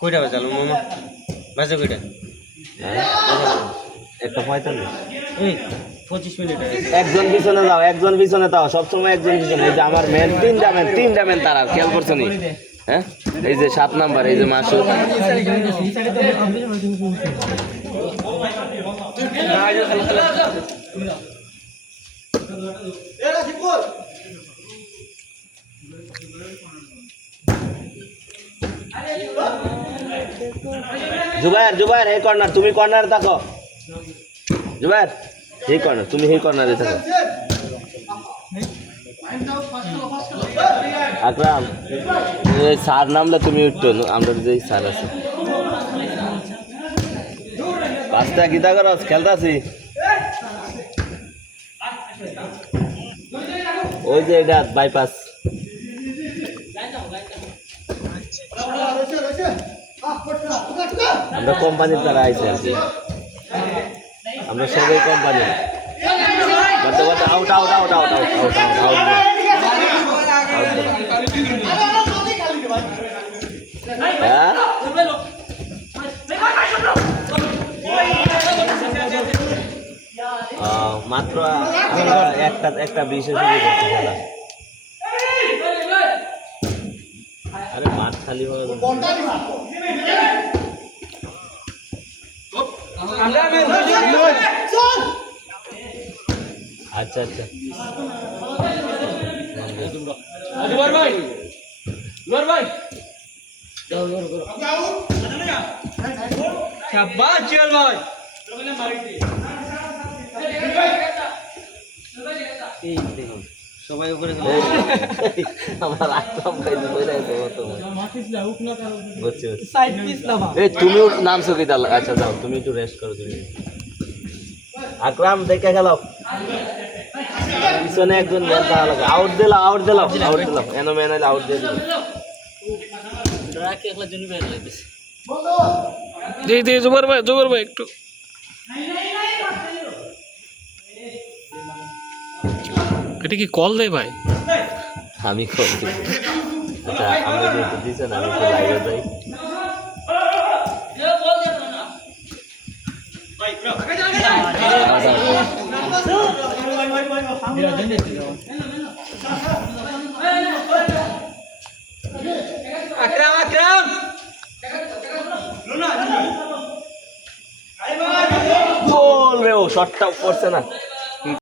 কয়টা বাজালো মামা? বাজে কয়টা? একটা 45। এই 25 মিনিট একজন পিছনে যাও, একজন পিছনে যাও, সবসময় একজন পিছনে। এই যে আমার মেন তিনটা মেন তারা খেয়াল করছো নি? হ্যাঁ, এই যে 7 নাম্বার, এই যে মাসুদ। জুবাইর এই কর্নার, তুমি কর্নারে থাকো। জুবাইর এই কর্নার, তুমি এই কর্নারে থাকো। আকরাম এই স্যার নামলে তুমি উঠতো, আমরা যে স্যার আছে পাঁচটা গীতা করো, খেলতাছি। ওই যে এটা বাইপাস, আমরা কোম্পানির দ্বারা আইছি আর কি, আমরা সবাই company. Out out out out out out out হ্যাঁ, মাত্র একটা বিশেষ খেলা। আরে মাঠ খালি হয়ে গেল। আচ্ছা আচ্ছা সবাই উপরে তুমি নামছো কি? আচ্ছা যাও, তুমি একটু রেস্ট করো। তুমি আকরাম দেখে খেলাও, পিছনে একজন আউট দিলাম আউট দিলাম আউট দিলাম, এন ম্যান আউট দিয়ে দিলাম। জুবাইর ভাই একটু এটা কি কল দেয় ভাই? আমি কল দিই। আচ্ছা আমরা যেহেতু দিচ্ছেন, আমি একটু লাইভে যাই। গোল রে, ও শটটা পড়ছে না।